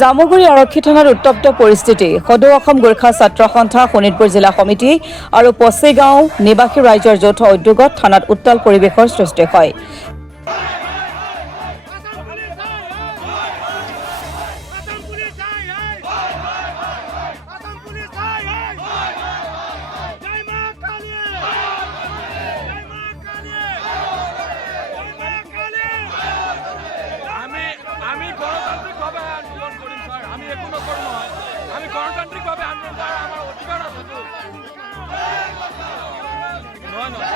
জামুগুৰি আৰক্ষী থানাৰ উত্তপ্ত পৰিস্থিতি সদৌ অসম গোৰ্খা ছাত্ৰ সন্থা শোণিতপুৰ জিলা সমিতি আৰু পচেগাঁও নিবাসী ৰাইজৰ যৌথ উদ্যোগত থানাত উত্তাল পৰিৱেশৰ সৃষ্টি হয়। গণতান্ত্রিকভাবে আন্দোলন করার আমার অধিকার আছে তো নয় নয়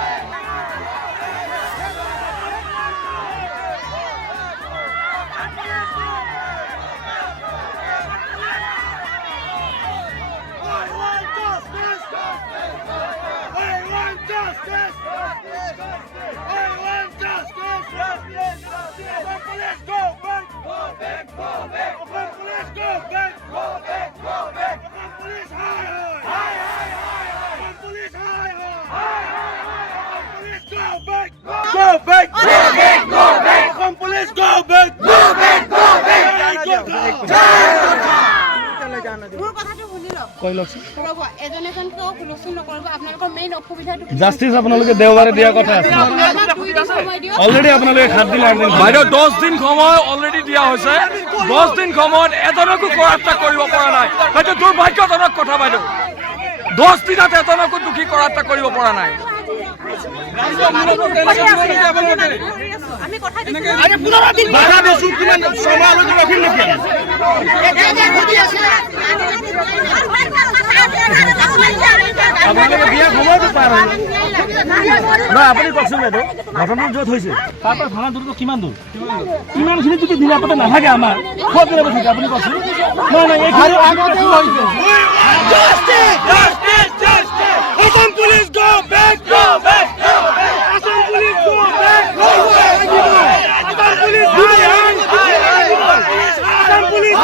Go back! Go back! Go back! Come police, go back! Go back! Go back! Justice আপোনালোকে দেওবাৰে দিয়া কথা আছে অলৰেডি আপোনালোকে খাট দিলে বাইদেউ 10 দিন সময় অলৰেডি দিয়া হৈছে 10 দিন সময়ত এজনকো কৰাপ্তা কৰিব পৰা নাই বাইদেউ দুৰ্ভাগ্যজনক কথা বাইদেউ 10 দিনত এজনকো দুখী কৰাপ্তা কৰিব পৰা নাই আৰে 15 দিন বাধা দেছো কিমান সমালোচনা ৰাখিল নেকি আপোনালোকে দিয়া সময়টো পাৰ হ'ল না আপুনি কওকচোন বাইদেউ ঘটনাটো য'ত হৈছে তাৰ পৰা থানা দূৰত্ব কিমান দূৰ ইমানখিনি যদি নিৰাপত্তা নাথাকে আমাৰ ক'ত নিৰাপত্তা থাকে আপুনি কওকচোন নাই নাই এইখিনি আগতে হৈছে Justice! Justice! Justice! Assam police go back! Go back! Go back! Assam police go back! Go back! Assam police Assam police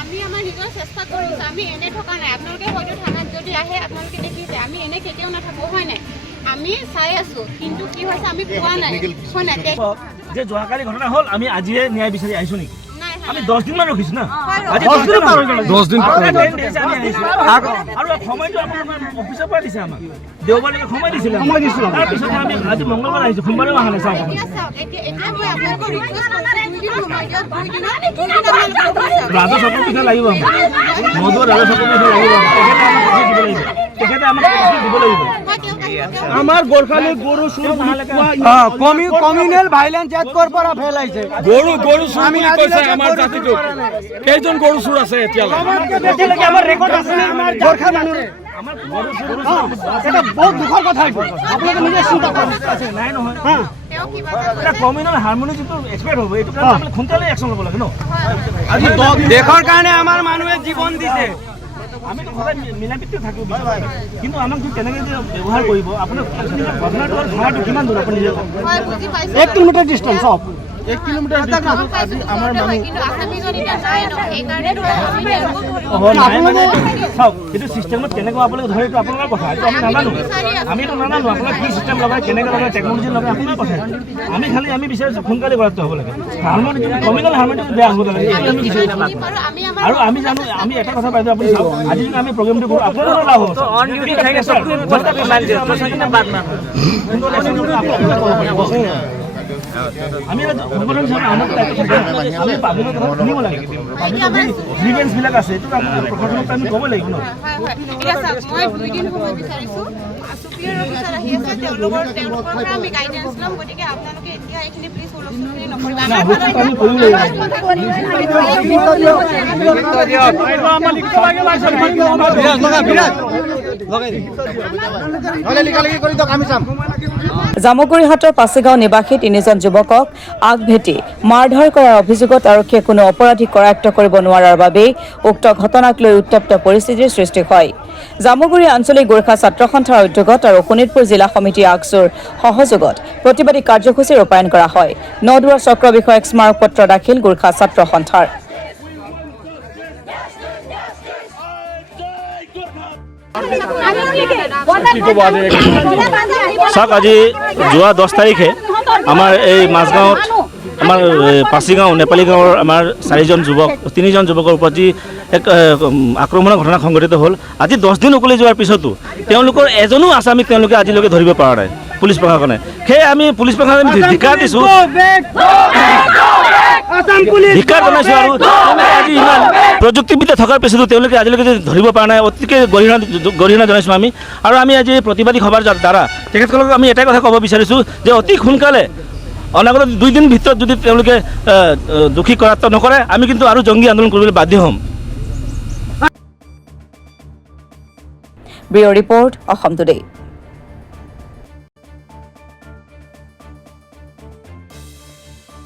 আমি আমাৰ নিজৰ চেষ্টা কৰিছো আমি এনে থকা নাই আপোনালোকে হয়তো থানাত যদি আহে আপোনালোকে দেখিছে আমি এনে কেতিয়াও নাথাকো হয় নাই আমি চাই আছো কিন্তু কি হৈছে আমি পোৱা নাই হয় নাই যে যোৱাকালি ঘটনা হ'ল আমি আজিয়ে ন্যায় বিচাৰি আহিছো নেকি আমি 10 দিন মান ৰখিছো না আজি 10 দিন পাৰ হৈ গ'ল 10 দিন পাৰ হৈ গ'ল আৰু সময়টো আপোনালোকৰ অফিচৰ পৰা দিছে আমাক দেওবাৰলৈকে সময় দিছিলে তাৰ পিছত আমি আজি মংগলবাৰ আহিছো সোমবাৰে অহা নাই চাওক এতিয়া মই আপোনালোকক ৰিকুৱেষ্ট কৰিছো ৰাজহ চক্ৰ পিঠা লাগিব মধু ৰাজহ চক্ৰ পিঠা লাগিব তেখেতে আমাক দিব লাগিব আমাৰ গোৰখালি গৰু কমিউনাল ভাইলেন্স এক কৰ পৰা ফেলাইছে গৰু গৰু চুৰ বুলি কৈছে আমাৰ জাতিটো কেইজন গৰু চুৰ আছে এতিয়া এতিয়ালৈকে আমাৰ ৰেকৰ্ড আছে আমাৰ গোৰখা মানুহ আমাৰ গৰু চুৰ এটা বহুত দুখৰ কথা এইটো আপোনালোকে নিজে চিন্তা কৰক আছে নাই নহয় এটা কমিউনাল হাৰমনি যিটো এক্সপাৰ্ট হ'ব এইটো কাৰণে আমি সোনকালে একশ্যন ল'ব লাগে ন আজি দেশৰ কাৰণে আমাৰ মানুহে জীৱন দিছে আমিতো সদায় মিলাপ্ৰীতি থাকিব কিন্তু আমাক কেনেকৈ যে ব্যৱহাৰ কৰিব আপোনাৰ ঘটনাটো আৰু ঘটনাটো কিমান দূৰ আপুনি নিজে 1 কিলোমিটাৰ ডিষ্টেন্স অফ 1 কিলোমিটাৰ আজি আমাৰ মানুহ কিন্তু আসামিজনী নাই ন সেইকাৰণে চাওক এইটো চিষ্টেমত কেনেকৈ আপোনালোকে ধৰে এইটো আপোনালোকৰ কথা এইটো আমি নাজানো আমিতো নাজানো আপোনালোকে কি চিষ্টেম লগাই কেনেকৈ লগাই টেকনলজি লগাই আপোনাৰ কথা আমি বিচাৰিছোঁ সোনকালে কৰাটো হ'ব লাগে হাৰমনি কমিউনেল হাৰমনিটো বেয়া হ'ব লাগে আমি বিচাৰিছোঁ আৰু আমি জানো আমি এটা কথা পাইছোঁ আপুনি চাওক আজি যদি আমি প্ৰগ্ৰেমটো কৰোঁ আপোনালোকৰ লাভ হ'ব অন ডিউটি থাকে সব আমি সংগঠন হিচাপে আমাক আমি পাব্লিকৰ কথা শুনিব লাগে গ্ৰিভেন্সবিলাক আছে এইটো প্ৰশাসনক আমি ক'ব লাগিব ন এতিয়া মই 2 দিন সময় বিচাৰিছোঁ সুপিৰিয়ৰ অফিচাৰ আহি আছে তেওঁলোকৰ পৰা আমি গাইডেন্স ল'ম গতিকে আপোনালোকে এতিয়া এইখিনি প্লিজ হুলস্থুলি নকৰিব আমি কৰিব জামুগুৰিহাটৰ পাচিগাঁও নিবাসী 3জন যুৱকক আগভেটি মাৰধৰ কৰাৰ অভিযোগত আৰক্ষীয়ে কোনো অপৰাধী কৰায়ত্ব কৰিব নোৱাৰাৰ বাবেই উক্ত ঘটনাক লৈ উত্তপ্ত পৰিস্থিতিৰ সৃষ্টি হয়। জামুগুৰি আঞ্চলিক গোৰ্খা ছাত্ৰ সন্থাৰ উদ্যোগত আৰু শোণিতপুৰ জিলা সমিতি আকছুৰ সহযোগত প্ৰতিবাদী কাৰ্যসূচী ৰূপায়ণ কৰা হয়। নদুৱাৰ চক্ৰ বিষয়ক স্মাৰক পত্ৰ দাখিল গোৰ্খা ছাত্ৰ সন্থাৰ চাওক আজি যোৱা 10 তাৰিখে আমাৰ এই মাজগাঁৱত আমাৰ পাচিগাঁও নেপালী গাঁৱৰ আমাৰ 4জন যুৱক 3জন যুৱকৰ ওপৰত যি এক আক্ৰমণৰ ঘটনা সংঘটিত হ'ল আজি 10 দিন উকলি যোৱাৰ পিছতো তেওঁলোকৰ এজনো আসামীক তেওঁলোকে আজিলৈকে ধৰিব পৰা নাই পুলিচ প্ৰশাসনে সেয়ে আমি পুলিচ প্ৰশাসনে ধিক্কাৰ দিছোঁ ধিক্কাৰ জনাইছোঁ আৰু আজি ইমান প্ৰযুক্তিবিদ্যা থকাৰ পিছতো তেওঁলোকে আজিলৈকে ধৰিব পৰা নাই অতিকে গৰিহণা জনাইছোঁ আমি আৰু আমি আজি প্ৰতিবাদী সভাৰ দ্বাৰা তেখেতসকলক আমি এটাই কথা ক'ব বিচাৰিছোঁ যে অতি সোনকালে অনাগত 2 দিন ভিতৰত যদি তেওঁলোকে দোষী কৰায়ত্ব নকৰে আমি কিন্তু আৰু জংগী আন্দোলন কৰিবলৈ বাধ্য হ'ম ব্যুৰ ৰিপৰ্ট অসম টুডে।